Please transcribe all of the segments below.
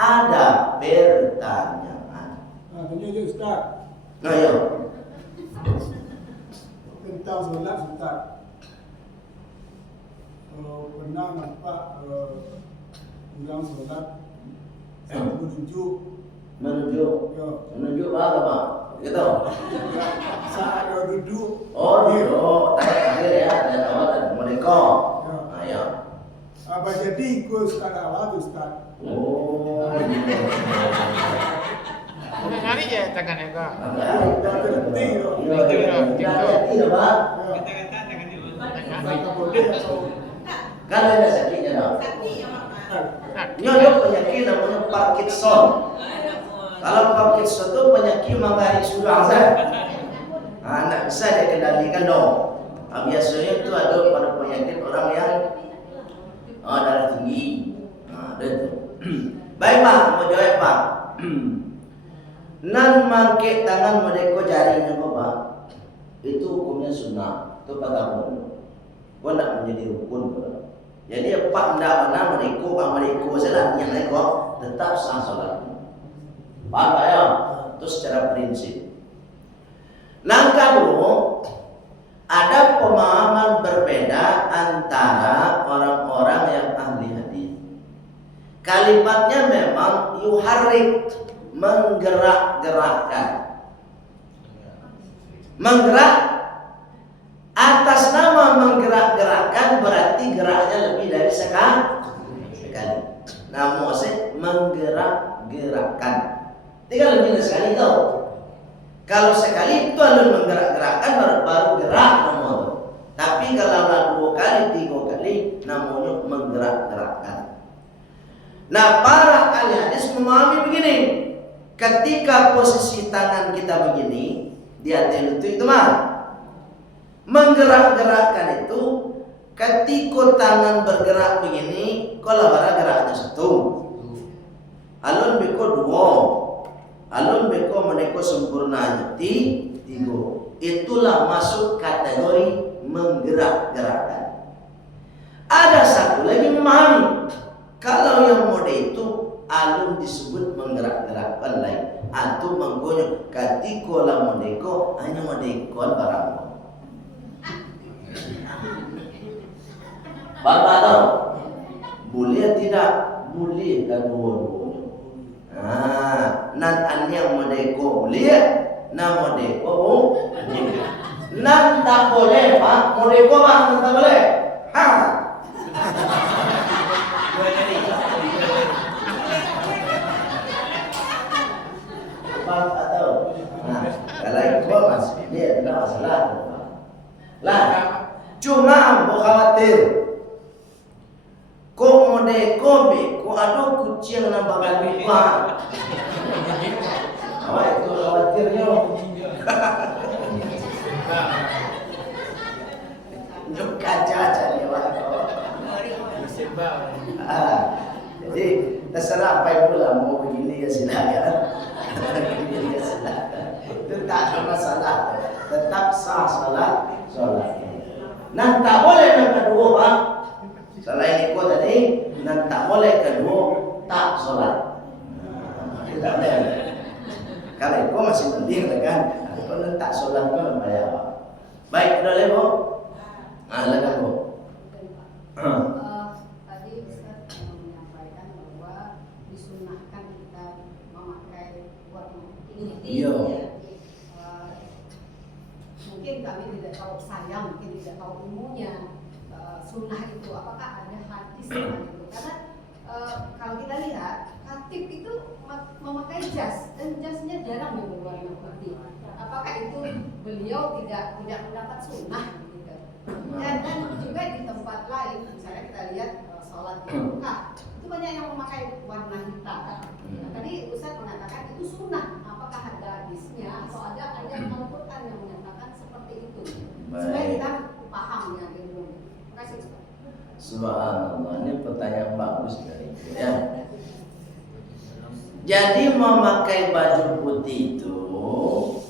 ada pertanyaan. Tanya je Ustaz. Ayo. Tentang solat Ustaz. Pernah nampak orang solat menunjuk. Menunjuk apa Pak? Gitu. Saat dia duduk. Oh, terakhir ya, dan awal dan mereka. Ayo. Apa jadi ikut Ustaz awal Ustaz? Oh. Ngari je tangannya kak. Tidak Pak. Kalau ada sakitnya dong. Nyodok penyakit namanya Parkinson. Kalau Parkinson itu penyakit menggaris sudah nggak bisa dikendalikan dong. Biasanya itu ada pada penyakit orang yang darah tinggi. Ada itu. Baik Pak, mau jawab Pak. Nan mangke tangan mereka jarinya Pak. Itu hukumnya sunnah. Itu pada umum. Kau nak menjadi rukun. Jadi Pak ndak mana mereka salah yang mereka tetap sah salatnya. Paham tak ya? Itu secara prinsip. Yang kedua, ada pemahaman berbeda antara orang-orang yang ahli hadis. Kalimatnya memang yuharrik, menggerak-gerakkan. Menggerak atas nama menggerak-gerakkan berarti geraknya lebih dari sekali. Nah, maksudnya menggerak-gerakkan. Tinggal lebih dari sekali tau. Kalau sekali itu adalah menggerak-gerakkan baru gerak namanya. Tapi kalau 2 kali, 3 kali namanya menggerak-gerakkan. Nah, para ahli hadis memahami begini. Ketika posisi tangan kita begini, di hati lutut itu mah menggerak-gerakkan itu ketika tangan bergerak begini, kalau geraknya 1. Alun beko 2. Alun beko meneko sempurna 3. Itulah masuk kategori menggerak-gerakkan. Ada satu lagi memahami, kalau yang mode itu alun disebut menggerak-gerakkan lain atau menggoyong. Ketika lah modeko hanya modekon barang. Bapak tahu? Boleh tidak? Boleh kan dua-duanya. Nan yang modeko boleh, nan modeko boleh. Nan tak boleh Pak, modeko Pak, nan tak boleh. Bapak tahu? Kalau itu masih dia tidak masalah. Lah, cuma mau khawatir. Kok modeko kok ada kucing nambah lupa. Apa itu khawatirnya? Nyok kaca dia jadi terserah apa yang pula mau begini ya silakan. Begini ya silakan. Itu tak ada masalah. Tetap sah salat. Nah tak boleh yang kedua Pak. Selain itu tadi, dan tak boleh kedua tak sholat. Tidak boleh. Kalau itu masih penting kan. Kalau tak sholat itu bayar Pak. Baik, sudah boleh Bu? Silakan Bu. Tadi Ustaz menyampaikan bahwa disunahkan kita memakai warna putih. Iya. Mungkin kami tidak tahu, saya mungkin tidak tahu ilmunya. Sunnah itu apakah ada hadis tentang itu? Karena kalau kita lihat khatib itu memakai jas dan jasnya jarang berwarna putih. Apakah itu beliau tidak mendapat sunnah gitu? Dan juga di tempat lain, misalnya kita lihat sholat di Mekah itu banyak yang memakai warna hitam. Nah, tadi Ustaz mengatakan itu sunnah. Apakah ada hadisnya atau ada ayat Al-Quran yang menyatakan seperti itu? Supaya kita paham ya gitu. Subhanallah, ini pertanyaan bagus dari ya. Jadi memakai baju putih itu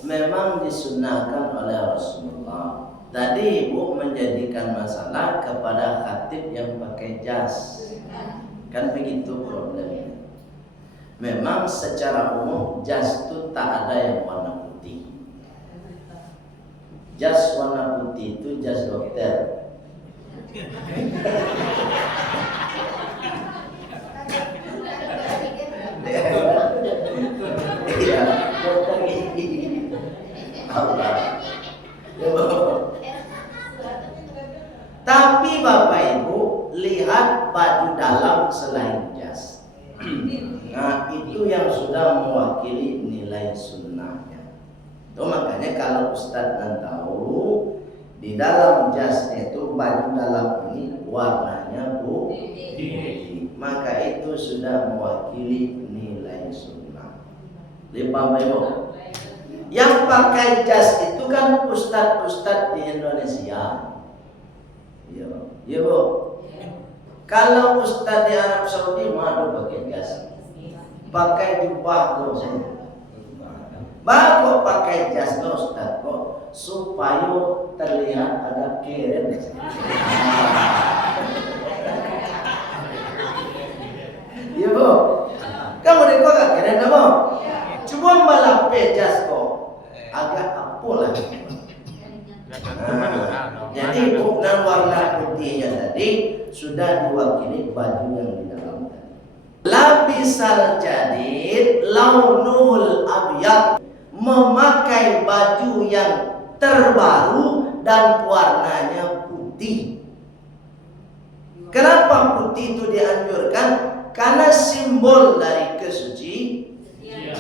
memang disunahkan oleh Rasulullah. Tadi Ibu menjadikan masalah kepada khatib yang pakai jas. Kan begitu problemnya. Memang secara umum jas itu tak ada yang warna putih. Jas warna putih itu jas dokter. Iya, dokter gigi. Allah. Tapi Bapak Ibu lihat baju dalam selain jas. Nah itu yang sudah mewakili nilai sunnahnya. Itu makanya kalau Ustadz tahu di dalam jasnya itu baju dalam ini warnanya putih, maka itu sudah mewakili nilai sunnah. Lihat Ibu, yang pakai jas itu kan ustadz-ustadz di Indonesia. Iya Bu. Kalau ustadz di Arab Saudi mana pakai jas? Pakai jubah tuh. Bagus pakai jas tuh ustadz kok supaya terlihat agak keren. Iya Bu. Kamu deko agak keren Bu. Cuma malah jas kok agak apalah. Jadi bukan warna putihnya tadi sudah diwakili baju yang di dalam tadi. Labisal jadid launul abyad, memakai baju yang terbaru dan warnanya putih. Kenapa putih itu dianjurkan? Karena simbol dari kesucian.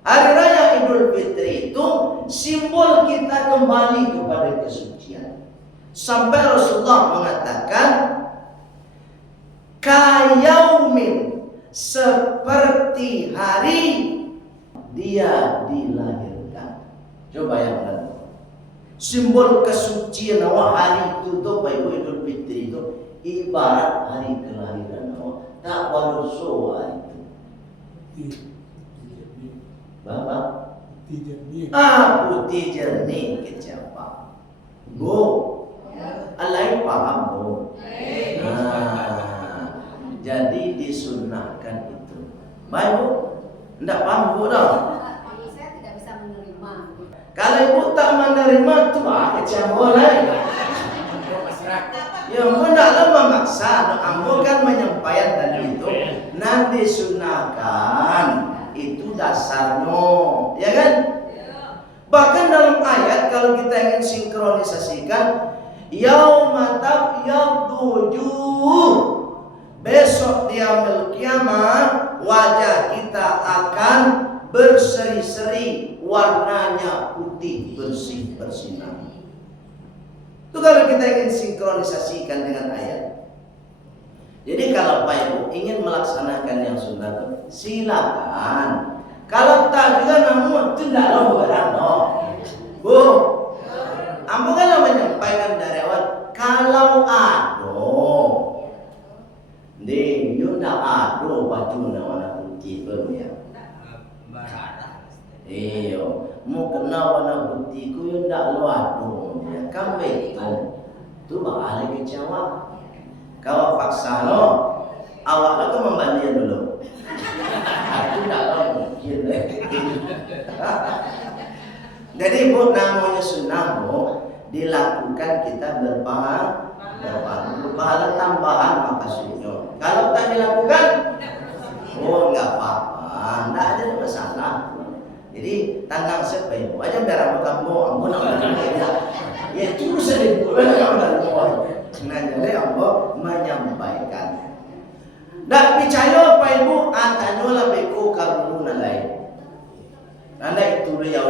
Hari Raya Idul Fitri itu simbol kita kembali kepada kesucian. Sampai Rasulullah mengatakan kayaumin, seperti hari dia dilahirkan. Coba yang lain. Simbol kesucian awak hari itu tuh Bapak Ibu Idul Fitri itu ibarat hari kelahiran awak. Tak baru hari itu. Bapak putih jernih kecapa Bu alai paham Bu. Jadi disunahkan itu. Baik Bu, enggak paham Bu dah. Saya tidak bisa menerima. Kalau Ibu tak menerima tuh kecapa lain. Ya hendaklah memaksa. Ambo kan menyampaikan tadi itu nanti sunahkan. Itu dasarnya, ya kan? Bahkan dalam ayat kalau kita ingin sinkronisasikan, yauma tabyaddu wujuh, besok di yaumul kiamat wajah kita akan berseri-seri, warnanya putih bersih bersinar. Itu kalau kita ingin sinkronisasikan dengan ayat. Jadi kalau Pak Ibu ingin melaksanakan yang sunnah, silakan. Kalau tak juga namun tidaklah barang Bu. Ambo kan menyampaikan dari awal kalau di yunda baju warna putih ya. Iyo, mau kena warna putih ku yunda lo ya kan betul. Tu bakal kecewa. Kalau paksa lo, awak lo kan membanding dulu. Aku tak mungkin. Jadi Bu, namanya sunnah Bu, dilakukan kita berpahala tambahan maka sunnah. Kalau tak dilakukan, enggak apa-apa, enggak ada masalah. Jadi tanggang siapa Ibu aja biar kamu ya itu sedih Nah jadi Allah menyampaikan. Tak percaya Pak Ibu atanyola beku karuna lain. Anda itu dia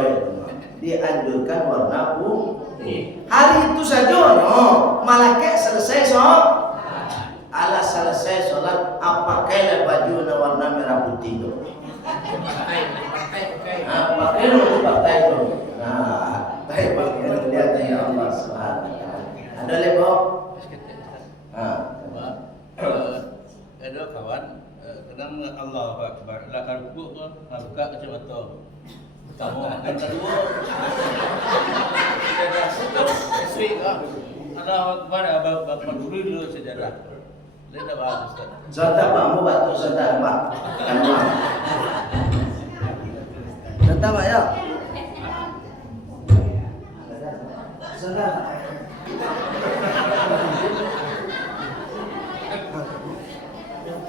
dianjurkan warna putih. Hari itu saja malaikat selesai ala selesai sholat pakai baju warna merah putih itu. Pakai itu. Nah, baik lihat ya Allah Subhanahu wa taala. Ada lebo? Ada kawan kadang Allah Akbar lah karbu tu buka kacamata kamu akan kedua sejarah itu sweet Allah Akbar abang dulu sejarah lihat apa Ustaz Saudara Pak, mau bantu saudara Pak. Kan Pak. pertama ya. Saudara.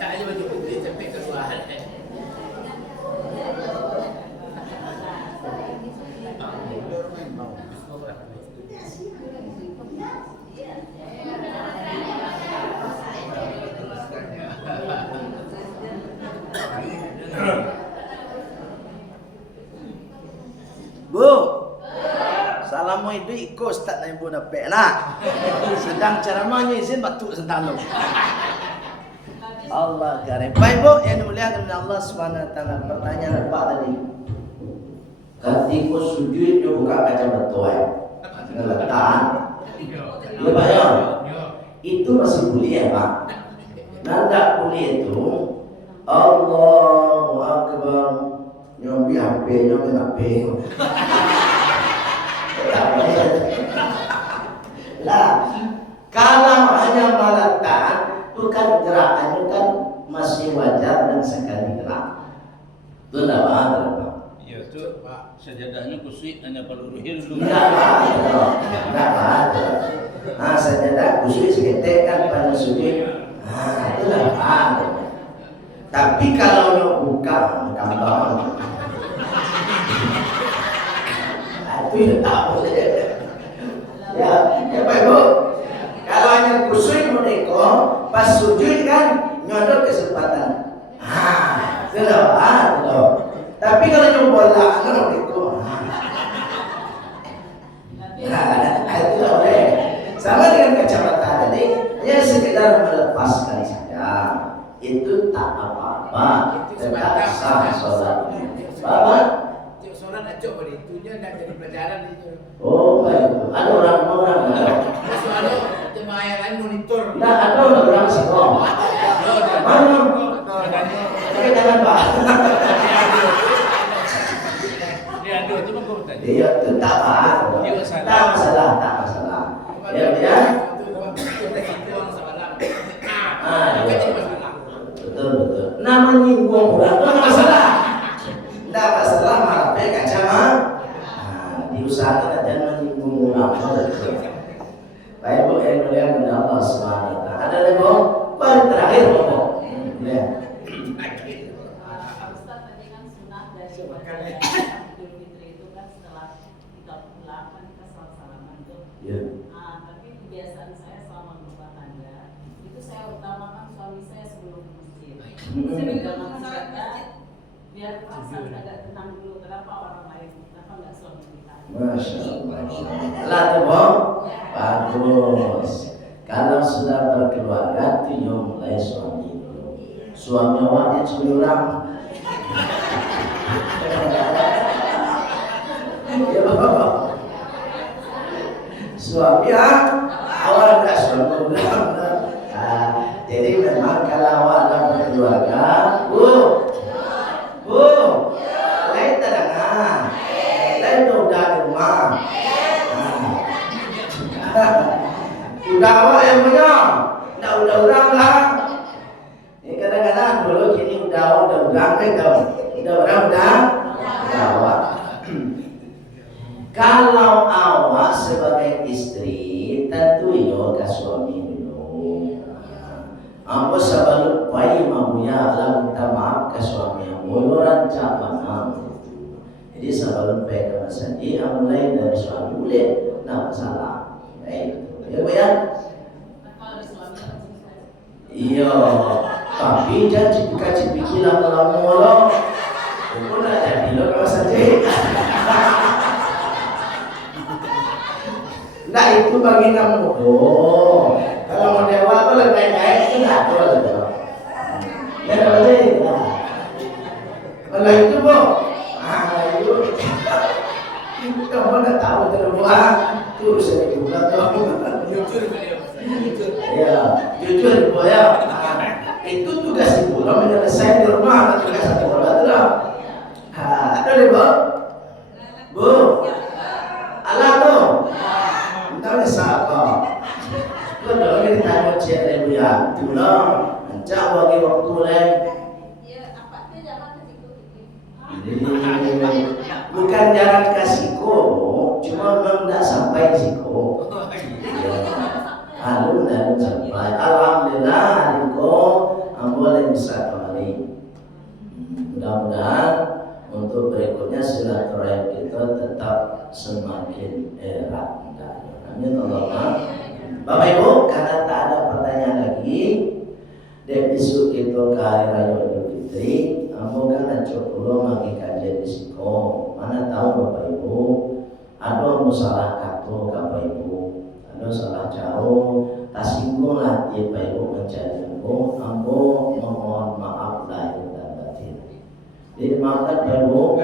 Tak aja baju putih sampai keluar. Bu, salamu itu ikut Ustaz na ibu napek lah. Sedang ceramahnya izin batuk sentalu. Allah karim. Baik bu, yang dimuliakan oleh Allah Subhanahu Wa Taala. Pertanyaan apa tadi? Ketika sujud itu buka kacamata ya, ngeletak. Ya pak ya, itu masih boleh ya pak. Nanda boleh itu. Allahu Akbar. Nyambi HP, nyambi HP. Lah, kalau hanya meletak, itu kan gerakannya kan masih wajar dan sekali gerak. Itu tidak ada, Pak. Ya itu Pak, sajadahnya kusik hanya perlu ruhir dulu. Tidak ada. Nah, sajadah kusik seketek kan pada sujud. Nah, itu tidak ada. Tapi kalau yang buka, gampang. Itu tak boleh. Ya Pak Ibu. Kalau hanya kusuk meneko, pas sujud kan nyodok kesempatan. Tidak. Tapi kalau nyobola meneko, itu boleh. Sama dengan kacamata tadi, hanya sekedar melepaskan saja. Itu tak apa-apa. Tetap sah sholat. Bapak. Soalan acok pada itunya nak jadi pelajaran itu. Oh baik. Ada orang. Soalnya jemaah yang lain monitor. Tidak ada orang sih. Mana? Oke jangan pak. Dia ada itu mah kau tanya. Iya tetap pak. Tak masalah. Ya. Betul. Nama nyinggung orang itu masalah. Tidak masalah malah kacamata. Diusahakan jangan menyinggung orang. Baik bu, yang mulia Allah Subhanahu Wa Taala. Ada lagi bu? Baru terakhir bu. Ya. Ustaz tadi kan sunnah dari Idul Fitri itu kan setelah kita pulang kan kita salam-salaman tuh. Ya. Tapi kebiasaan saya selama berumah tangga itu saya utamakan suami saya sebelum ke masjid. Sebelum masjid biar perasaan agak tenang dulu. Kenapa orang lain? Kenapa nggak suami kita? Masya Allah. Lah tuh bu. Bagus. Kalau sudah berkeluarga itu mulai suami itu. Suami awaknya curi orang. Ya bapak. Suami awak enggak suami orang. Jadi memang kalau awak dalam berkeluarga, bu, lain tadangan, lain udah di rumah. Udah awak yang punya, nggak udah orang lah. Ini kadang-kadang dulu kini udah orang kan, udah orang udah awak. Kalau awak sebagai istri tentu yo ke suami dulu. Apa sebab bayi mamunya alam minta maaf ke suami yang rancang mana. Jadi sebelum pergi ke masjid, mulai dari suami boleh, tak masalah. Baik. Ya bu ya. Iya, tapi jangan cipika-cipiki lama-lama loh. Aku nak jadi lo kalau saja. Nah itu bagi kamu. Oh, kalau mau dewa tuh lebih baik itu nggak tuh. Ya kalau jadi. Kalau itu bu, itu kamu nggak tahu terbuat. Itu saya juga tuh. Ya, jujur bu ya. Itu tugas ibu, menyelesaikan di rumah, tugas satu orang itu lah. Ada deh bu, alah tuh, entah bisa apa. Lo dulu kita tanya cek ibu ya, tu lah, ancak bagi waktu lain. Ya, apa dia jangan kecil-kecil. bukan jarang kasih cuma memang tidak sampai siko. Alun sampai. Alhamdulillah adiko boleh bisa kembali. Mudah-mudahan untuk berikutnya silaturahim kita tetap semakin erat. Amin Allahumma. Bapak Ibu, karena tak ada pertanyaan lagi, dan besok kita ke hari raya Idul Fitri, kamu kan cukup magi kajian di siko. Mana tahu Bapak Ibu, ada salah kata Bapak Ibu, ada salah jauh, tak singgung hati Bapak Ibu mencari ambo mohon maaf lahir dan batin. Dimaafkan Bapak Ibu.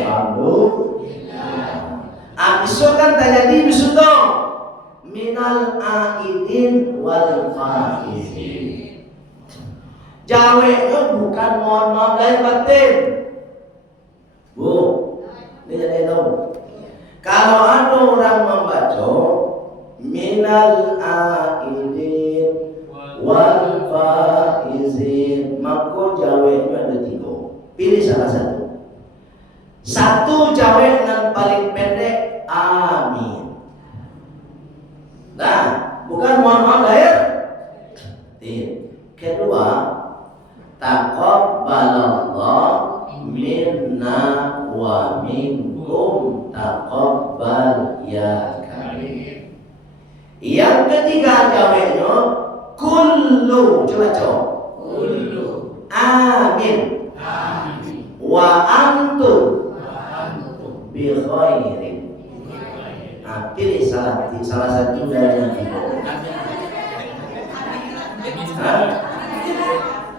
Alhamdulillah. Besok kan terjadi besok dong. Minal aidin wal faizin. Jawabnya bukan mohon maaf lahir batin. Bu, ini jadi tahu. Kalau ada orang membaca minal aidin wal faizin, maka jawabnya ada 3. Pilih salah satu. Satu jawab yang paling pendek, amin. Nah, bukan mohon maaf lahir. Kedua, taqabbalallahu minna wa minkum taqabbal ya karim. Yang ketiga jawabnya kullu, coba coba. Kullu. Amin. Amin. Wa antum bi khairin. Nah, pilih salah satu dari yang 3.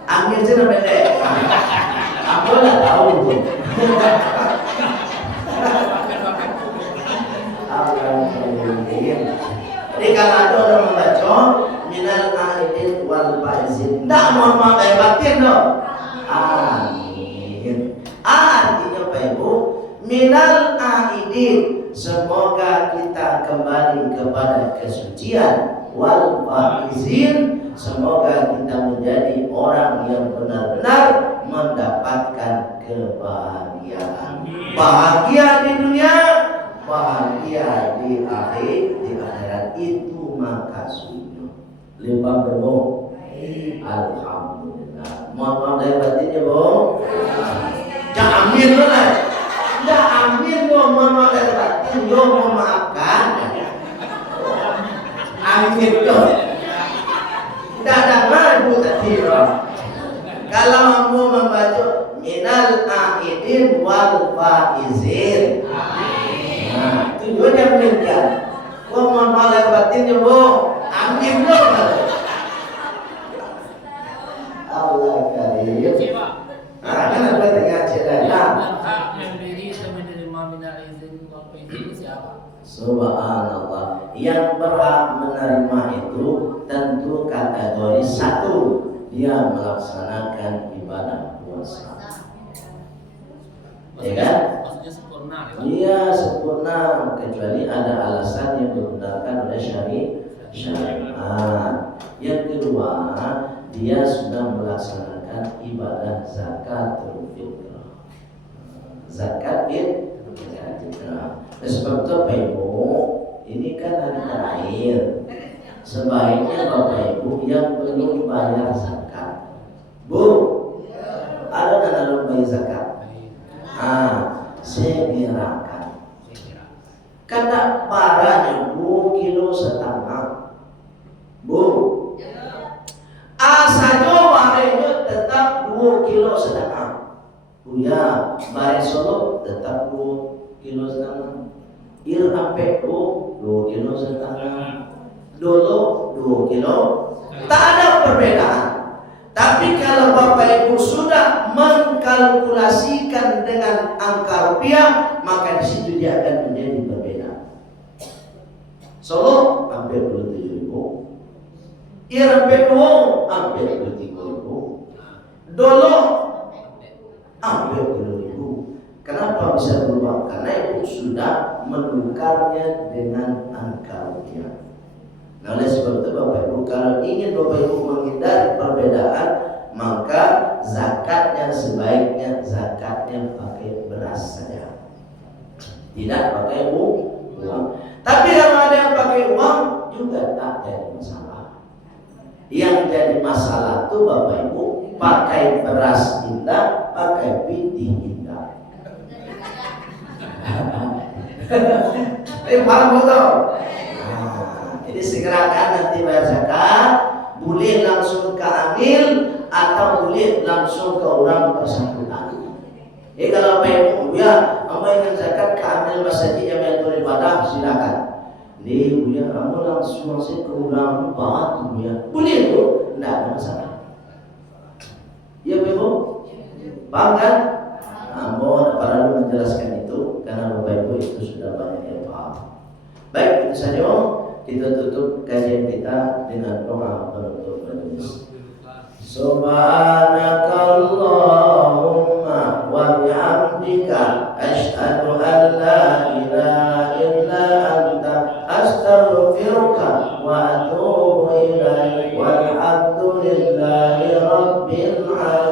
Amin itu pendek. Aku nggak tahu tuh. Jadi kalau ada orang membaca minal aidin wal faizin, tidak mohon maaf lahir batin dong. Amin. Artinya Pak Ibu, minal aidin, semoga kita kembali kepada kesucian, wal faizin, semoga kita menjadi orang yang benar-benar mendapatkan kebahagiaan. Bahagia di dunia, bahagia di akhirat, itu makasudnya. Limpah berbo. Alhamdulillah. Mohon maaf lahir batin ya Bu. Jangan amin lah. Jangan amin dong, mohon maaf lahir batin. Yo memaafkan. Amin dong. Tidak ada malu tadi. Kalau mampu membaca minal aidin wal faizin. Nah, tujuannya meninggal. Kau mohon maaf lahir batin ya Bu. Amin dong. Allah karim. Kan ada tengah cerita. Hak memberi atau menerima minal izin wal faizin siapa? Subhanallah. Yang berhak menerima itu tentu kategori 1, dia melaksanakan ibadah puasa. Ya kan? Maksudnya sempurna ya, Pak? Iya, sempurna, kecuali ada alasan yang dibenarkan oleh syariat. Yang kedua, dia sudah melaksanakan ibadah zakatul fitrah. Zakat fitrah. Sebab itu Bapak Ibu, ini kan hari terakhir. Sebaiknya Bapak Ibu yang belum bayar zakat, Bu, ada yang belum bayar zakat? Segerakan. Kata barangnya 2,5 kilo, Bu. Asalnya barangnya tetap 2,5 kilo. Ya, barang Solo tetap 2,5 kilo. Ir sampai 2,5 kilo. Dulu 2 kilo. Tak ada perbedaan. Tapi kalau Bapak Ibu sudah mengkalkulasikan dengan angka rupiah, maka di situ dia akan menjadi berbeda. Solo hampir 27.000, Irpedo hampir 23.000, Dolo hampir 20.000. Kenapa bisa berubah? Karena Ibu sudah menukarnya dengan angka rupiah. Nah, oleh sebab itu Bapak Ibu, kalau ingin Bapak Ibu menghindari perbedaan, maka zakatnya sebaiknya zakatnya pakai beras saja. Tidak pakai uang. Tapi kalau ada yang pakai uang juga tak jadi masalah. Yang jadi masalah tuh Bapak Ibu, pakai beras indah, pakai piti indah. Paham betul? Jadi segerakan nanti bayar zakat, boleh langsung ke amil atau boleh langsung ke orang bersangkutan. Kalau Bapak Ibu ya, ingin zakat ke amil masjid Jamiatul Ibadah, silakan. Nih Buya, kamu langsung ke orang batu ya. Boleh tuh, tidak ada masalah. Ya Bapak Ibu, paham kan? Mohon perlu menjelaskan itu karena Bapak Ibu itu sudah banyak yang paham. Baik, itu saja. Kita tutup kajian kita dengan doa penutup majelis. Subhanakallahumma wa bihamdika asyhadu an la ilaha illa anta astaghfiruka wa atubu ilaik walhamdulillahi rabbil alamin.